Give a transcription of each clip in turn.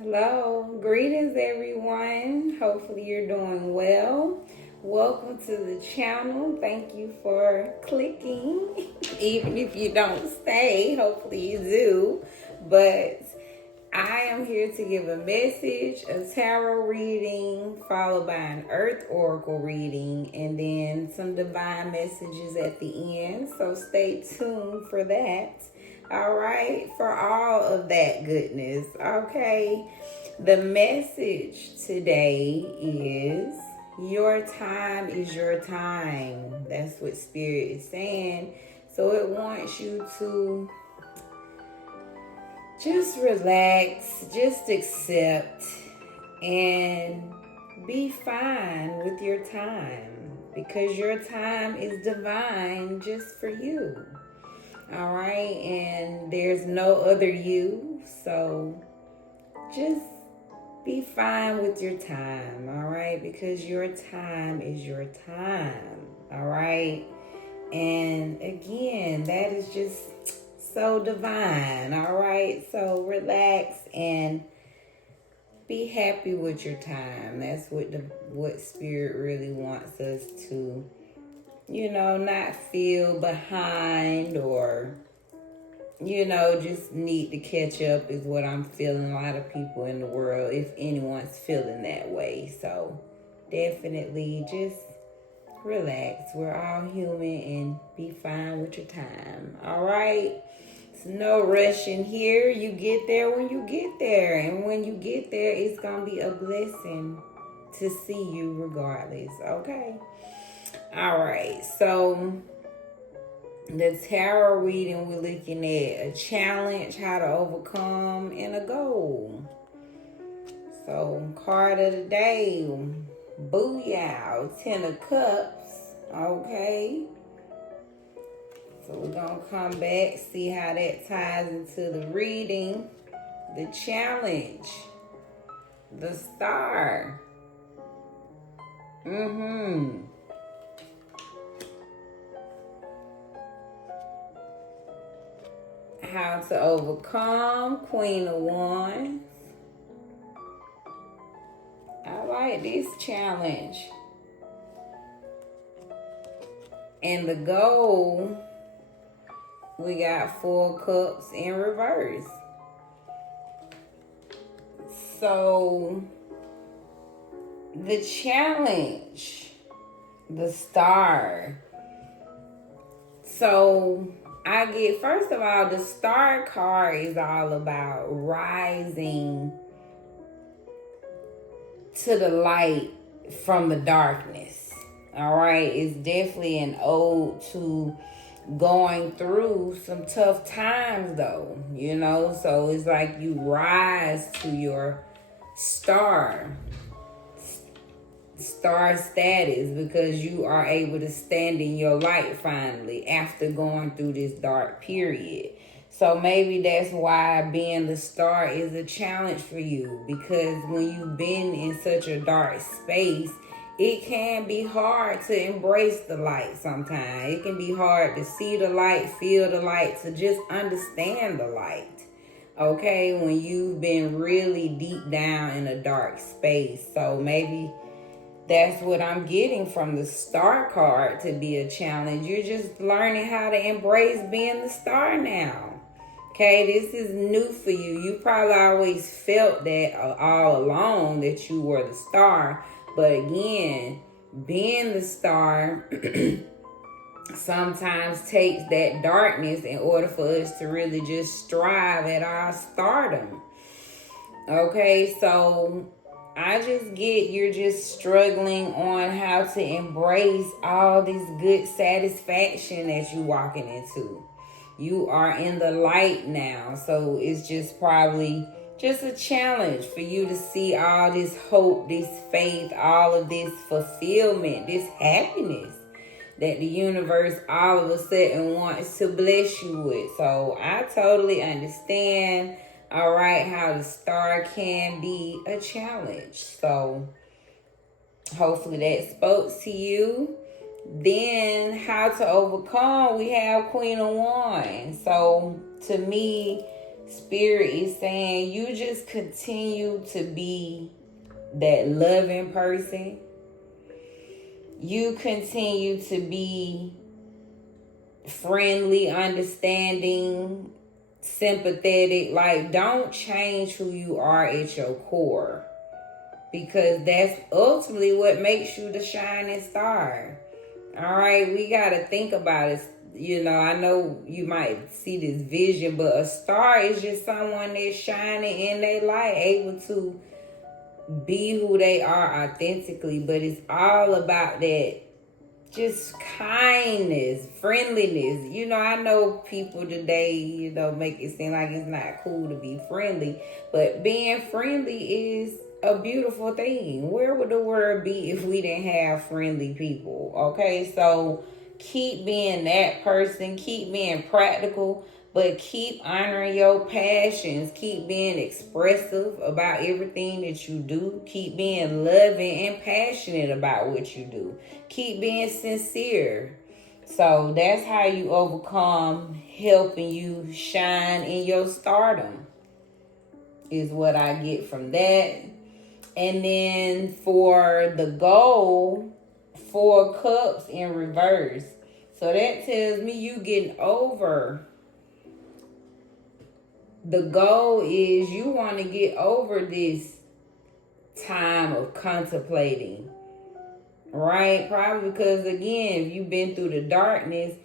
Hello, greetings everyone. Hopefully you're doing well. Welcome to the channel. Thank you for clicking. Even if you don't stay, hopefully you do. But I am here to give a message, a tarot reading, followed by an earth oracle reading, and then some divine messages at the end. So stay tuned for that. All right, for all of that goodness. Okay, the message today is your time is your time. That's what Spirit is saying. So it wants you to just relax, just accept, and be fine with your time because your time is divine just for you. All right, and there's no other you, so just be fine with your time, all right, because your time is your time, all right. And again, that is just so divine, all right. So relax and be happy with your time. That's what Spirit really wants us to, not feel behind or, just need to catch up is what I'm feeling. A lot of people in the world, if anyone's feeling that way. So definitely just relax. We're all human and be fine with your time. All right. It's no rushing here. You get there when you get there. And when you get there, it's going to be a blessing to see you regardless. Okay. All right. So the tarot reading, we're looking at a challenge, how to overcome, and a goal. So card of the day, Booyah, 10 of Cups. Okay. So we're going to come back, see how that ties into the reading. The challenge, the star. How to overcome, Queen of Wands. I like this challenge. And the goal, we got 4 cups in reverse. So the challenge, the star. So I get, first of all, the star card is all about rising to the light from the darkness. All right. It's definitely an ode to going through some tough times though, so it's like you rise to your star status because you are able to stand in your light finally after going through this dark period. So maybe that's why being the star is a challenge for you, because when you've been in such a dark space, it can be hard to embrace the light sometimes. It can be hard to see the light, feel the light, to just understand the light. Okay, when you've been really deep down in a dark space. So maybe that's what I'm getting from the star card to be a challenge. You're just learning how to embrace being the star now. Okay, this is new for you. You probably always felt that all along that you were the star. But again, being the star sometimes takes that darkness in order for us to really just strive at our stardom. Okay, so I just get you're just struggling on how to embrace all this good satisfaction that you're walking into. You are in the light now, so it's just probably just a challenge for you to see all this hope, this faith, all of this fulfillment, this happiness that the universe all of a sudden wants to bless you with. So I totally understand, all right, how the star can be a challenge. So hopefully that spoke to you. Then how to overcome, we have Queen of Wands. So to me, Spirit is saying you just continue to be that loving person. You continue to be friendly, understanding, sympathetic. Like, don't change who you are at your core, because that's ultimately what makes you the shining star. All right, we got to think about it. You know, I know you might see this vision, but a star is just someone that's shining in their light, able to be who they are authentically. But it's all about that just kindness, friendliness. You know, I know people today, you know, make it seem like it's not cool to be friendly, but being friendly is a beautiful thing. Where would the world be if we didn't have friendly people? Okay, so keep being that person, keep being practical, but keep honoring your passions. Keep being expressive about everything that you do. Keep being loving and passionate about what you do. Keep being sincere. So that's how you overcome, helping you shine in your stardom, is what I get from that. And then for the goal, 4 cups in reverse. So that tells me you getting over. The goal is you want to get over this time of contemplating, right? Probably because, again, if you've been through the darkness,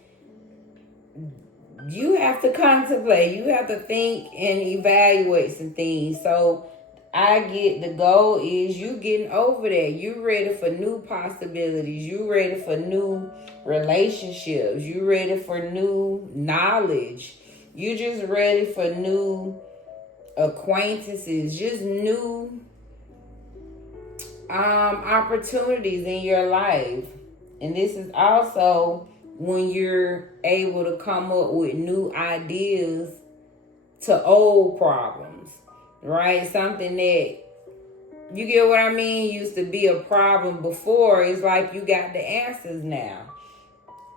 you have to contemplate. You have to think and evaluate some things. So I get the goal is you getting over that. You ready for new possibilities. You ready for new relationships. You ready for new knowledge. You just ready for new acquaintances, just new opportunities in your life. And this is also when you're able to come up with new ideas to old problems, right? Something that, you get what I mean, used to be a problem before. It's like you got the answers now.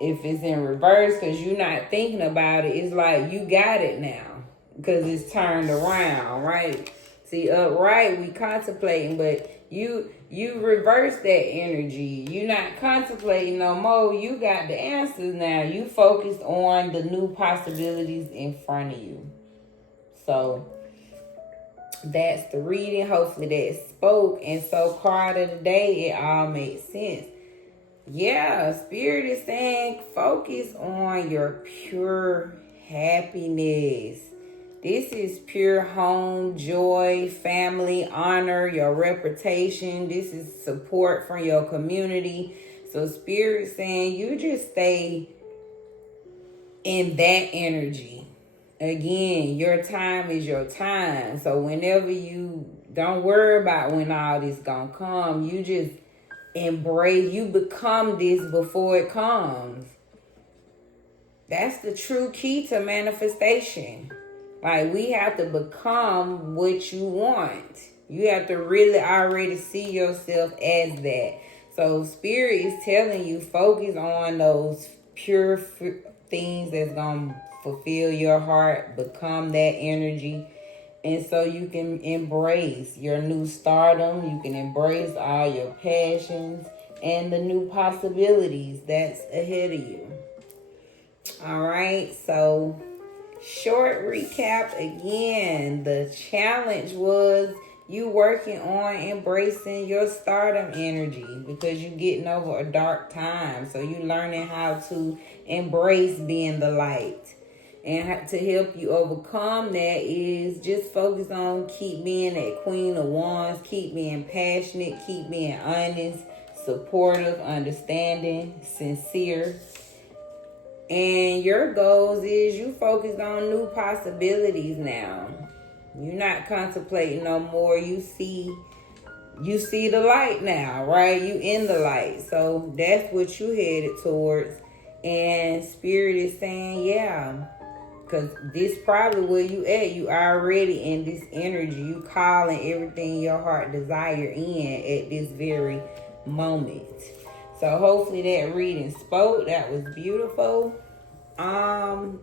If it's in reverse because you're not thinking about it, it's like you got it now because it's turned around, right? See, upright, we contemplating, but you reverse that energy. You're not contemplating no more. You got the answers now. You focused on the new possibilities in front of you. So that's the reading. Hopefully that spoke. And so card of the day, it all makes sense. Yeah, Spirit is saying focus on your pure happiness. This is pure home, joy, family, honor, your reputation. This is support from your community. So Spirit is saying you just stay in that energy. Again, your time is your time. So whenever you, don't worry about when all this gonna come. You just embrace, you become this before it comes. That's the true key to manifestation. Like, we have to become what you want. You have to really already see yourself as that. So Spirit is telling you, focus on those pure things that's going to fulfill your heart, become that energy. And so you can embrace your new stardom. You can embrace all your passions and the new possibilities that's ahead of you. All right, so short recap again. The challenge was you working on embracing your stardom energy because you're getting over a dark time. So you learning how to embrace being the light. And to help you overcome that is just focus on keep being that Queen of Wands, keep being passionate, keep being honest, supportive, understanding, sincere. And your goals is you focus on new possibilities now. You're not contemplating no more. You see the light now, right? You in the light. So that's what you headed towards. And Spirit is saying, yeah, because this probably where you at. You already in this energy. You calling everything your heart desire in at this very moment. So hopefully that reading spoke. That was beautiful.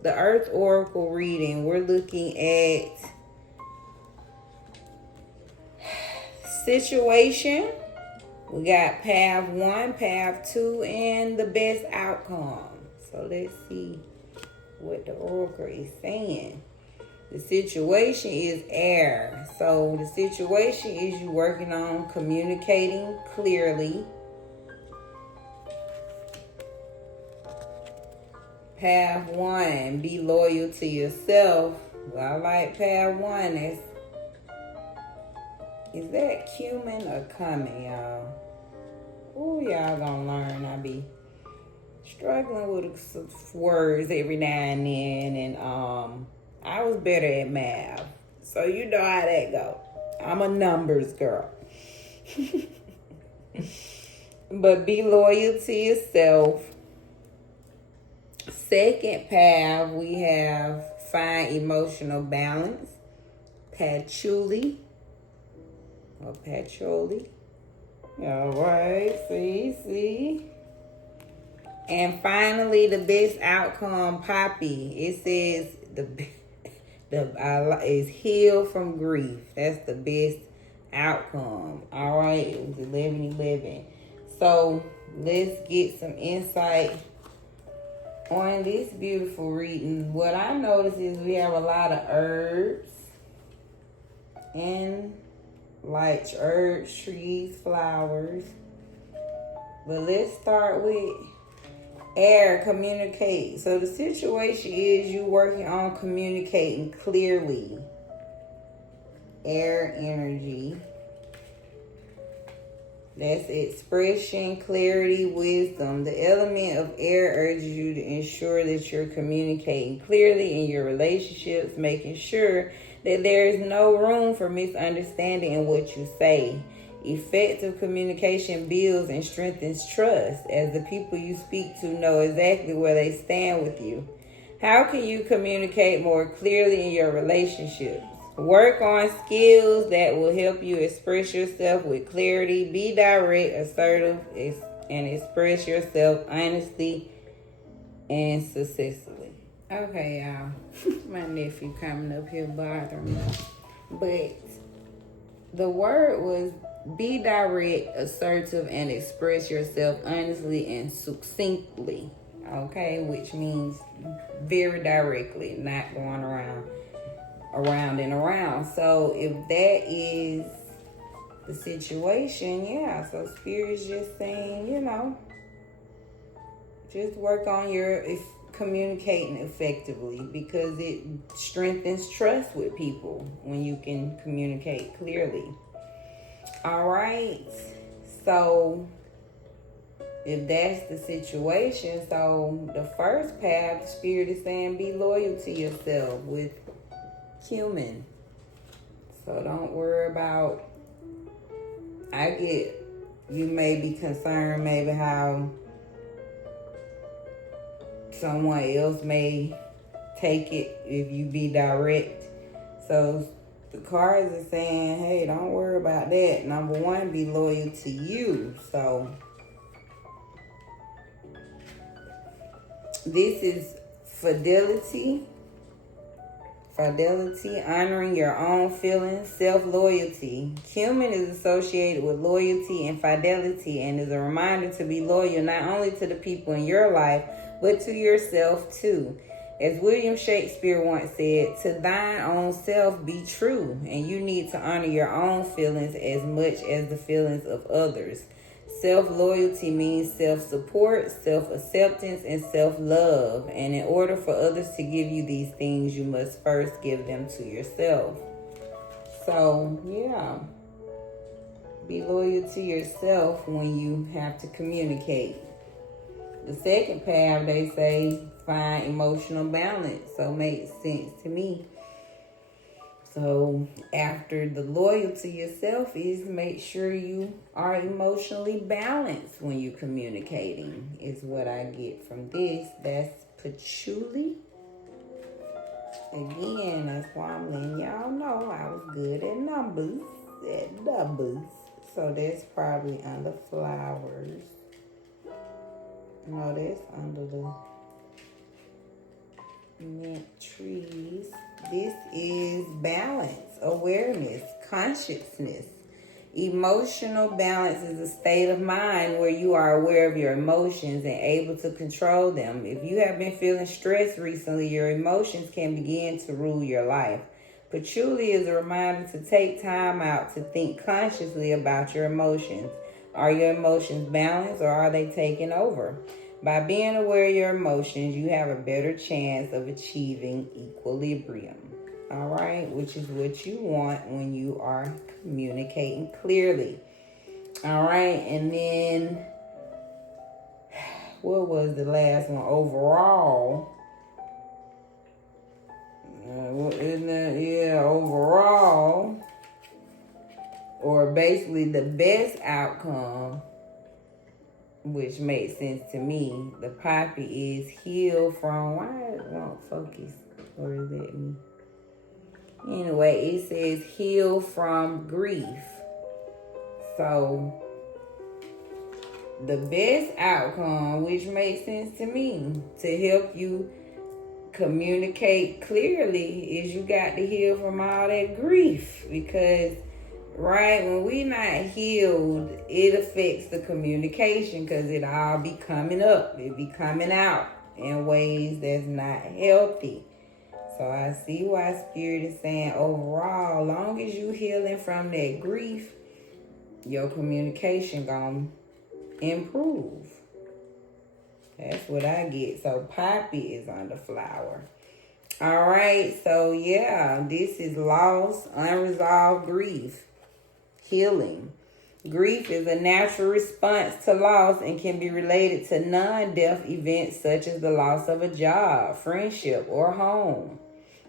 the Earth Oracle reading, we're looking at situation. We got path 1, path 2, and the best outcome. So let's see what the Oracle is saying. The situation is air. So the situation is you working on communicating clearly. Path 1, be loyal to yourself. Well, I like path 1. Is that cumin or coming, y'all? Ooh, y'all gonna learn. I be struggling with some words every now and then, and I was better at math, so you know how that go. I'm a numbers girl. But be loyal to yourself. Second path, we have find emotional balance. Patchouli. Or patchouli. All right, see. And finally, the best outcome, Poppy. It says is healed from grief. That's the best outcome. All right, it was 11:11. So let's get some insight on this beautiful reading. What I noticed is we have a lot of herbs and like herbs, trees, flowers. But let's start with air, communicate. So the situation is you working on communicating clearly. Air energy. That's expression, clarity, wisdom. The element of air urges you to ensure that you're communicating clearly in your relationships, making sure that there is no room for misunderstanding in what you say. Effective communication builds and strengthens trust, as the people you speak to know exactly where they stand with you. How can you communicate more clearly in your relationships? Work on skills that will help you express yourself with clarity. Be direct, assertive, and express yourself honestly and successfully. Okay, y'all. My nephew coming up here bothering me. But the word was be direct, assertive, and express yourself honestly and succinctly. Okay, which means very directly, not going around and around. So if that is the situation, yeah. So Spirit's just saying, just work on your communicating effectively, because it strengthens trust with people when you can communicate clearly. All right. So if that's the situation, so the first path, the Spirit is saying be loyal to yourself with cumin. So don't worry about, you may be concerned maybe how someone else may take it if you be direct. So the cards are saying, hey, don't worry about that. Number one, be loyal to you. So this is fidelity, honoring your own feelings, self-loyalty. Cumin is associated with loyalty and fidelity, and is a reminder to be loyal not only to the people in your life, but to yourself too. As William Shakespeare once said, to thine own self be true, and you need to honor your own feelings as much as the feelings of others. Self-loyalty means self-support, self-acceptance, and self-love. And in order for others to give you these things, you must first give them to yourself. So, yeah. Be loyal to yourself when you have to communicate. The second path, they say, find emotional balance. So, makes sense to me. So after the loyal to yourself is make sure you are emotionally balanced when you're communicating, is what I get from this. That's patchouli. Again, that's why I'm letting y'all know I was good at numbers. So that's probably under flowers. No, that's under the Mint trees. This is balance, awareness, consciousness. Emotional balance is a state of mind where you are aware of your emotions and able to control them. If you have been feeling stressed recently, your emotions can begin to rule your life. Patchouli is a reminder to take time out to think consciously about your emotions. Are your emotions balanced or are they taking over? By being aware of your emotions, you have a better chance of achieving equilibrium. All right, which is what you want when you are communicating clearly. All right, and then what was the last one? Overall, overall, or basically the best outcome, which makes sense to me. The poppy is heal from. Why it won't focus? Or is that me? Anyway, it says heal from grief. So the best outcome, which makes sense to me, to help you communicate clearly, is you got to heal from all that grief. Because right when we not healed, it affects the communication, because it all be coming up, it be coming out in ways that's not healthy. So I see why Spirit is saying overall, long as you healing from that grief, your communication gonna improve. That's what I get. So poppy is on the flower. All right, so yeah, this is loss, unresolved grief, healing. Grief is a natural response to loss and can be related to non-death events such as the loss of a job, friendship, or home.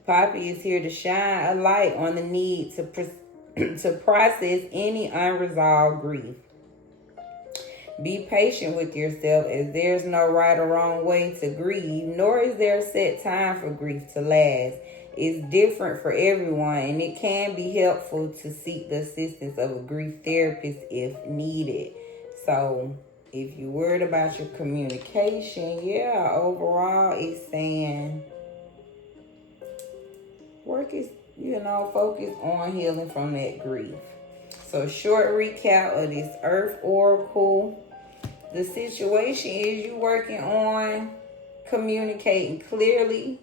Poppy is here to shine a light on the need to process any unresolved grief. Be patient with yourself, as there's no right or wrong way to grieve, nor is there a set time for grief to last. It's different for everyone, and it can be helpful to seek the assistance of a grief therapist if needed. So, if you're worried about your communication, yeah, overall it's saying focus on healing from that grief. So, short recap of this Earth Oracle. The situation is you working on communicating clearly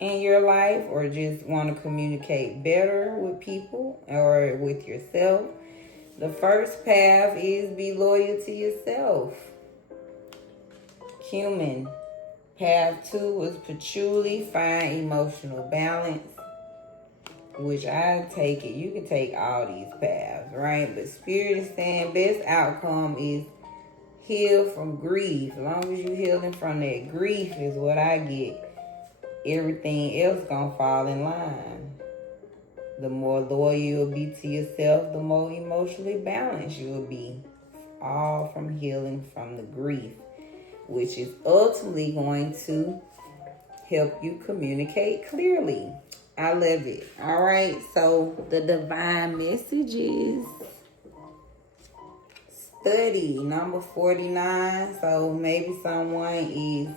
in your life, or just want to communicate better with people or with yourself. The first path is be loyal to yourself. Human. Path 2 was patchouli, find emotional balance, which I take it. You can take all these paths, right? But Spirit is saying best outcome is heal from grief. As long as you healing from that grief is what I get. Everything else gonna fall in line. The more loyal you'll be to yourself, the more emotionally balanced you'll be. All from healing from the grief, which is ultimately going to help you communicate clearly. I love it. All right, so the divine messages. Study, number 49. So maybe someone is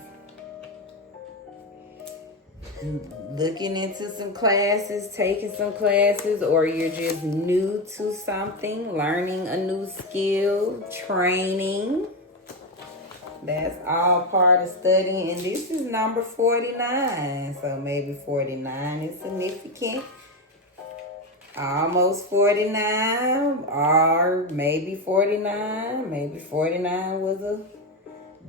looking into some classes, taking some classes, or you're just new to something, learning a new skill, training. That's all part of studying. And this is number 49. So maybe 49 is significant. Almost 49, or maybe 49. Maybe 49 was a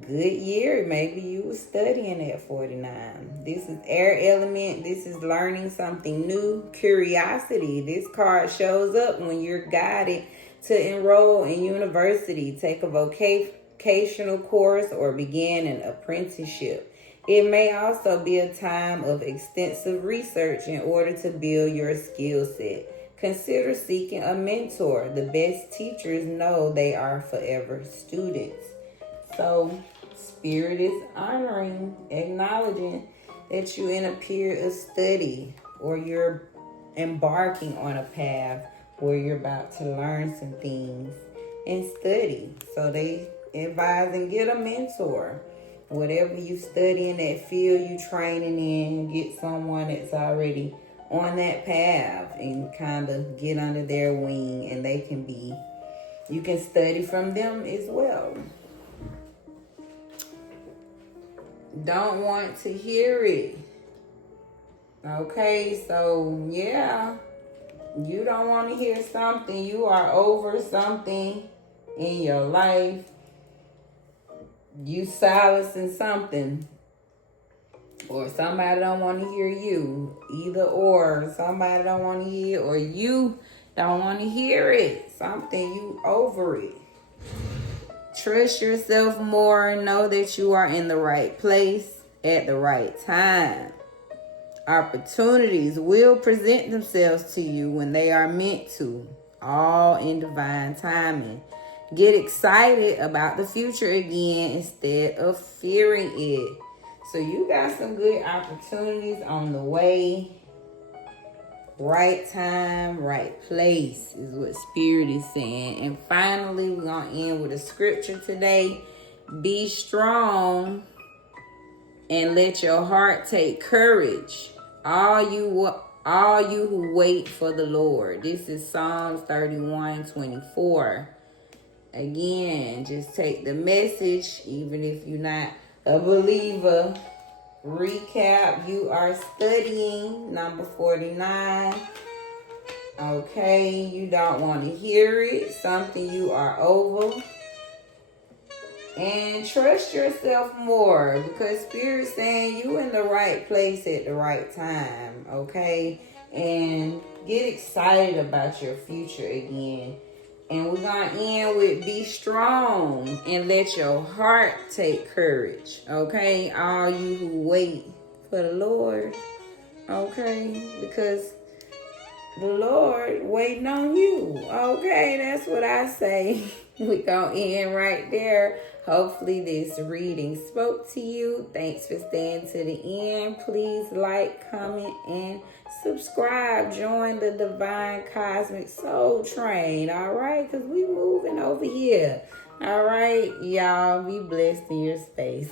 good year. Maybe you were studying at 49. This is air element. This is learning something new. Curiosity. This card shows up when you're guided to enroll in university, take a vocational course, or begin an apprenticeship. It may also be a time of extensive research in order to build your skill set. Consider seeking a mentor. The best teachers know they are forever students. So, Spirit is honoring, acknowledging that you're in a period of study, or you're embarking on a path where you're about to learn some things and study. So they advise and get a mentor. Whatever you study in that field you training in, get someone that's already on that path and kind of get under their wing, and you can study from them as well. Don't want to hear it. Okay, so yeah, you don't want to hear something. You are over something in your life. You silencing something, or somebody don't want to hear you. Either or, somebody don't want to hear, or you don't want to hear it. Something, you over it. Trust yourself more. Know that you are in the right place at the right time. Opportunities will present themselves to you when they are meant to, all in divine timing. Get excited about the future again instead of fearing it. So you got some good opportunities on the way. Right time, right place is what Spirit is saying. And finally, we're going to end with a scripture today. Be strong and let your heart take courage. All you who wait for the Lord. This is Psalms 31:24. Again, just take the message, even if you're not a believer. Recap, you are studying number 49. Okay, you don't want to hear it. Something you are over. And trust yourself more, because Spirit's saying you in the right place at the right time. Okay, and get excited about your future again. And we're going to end with be strong and let your heart take courage. Okay? All you who wait for the Lord. Okay? Because the Lord waiting on you. Okay? That's what I say. We're going to end right there. Hopefully this reading spoke to you. Thanks for staying to the end. Please like, comment, and subscribe. Join the Divine Cosmic Soul Train. All right? Because we moving over here. All right? Y'all be blessed in your space.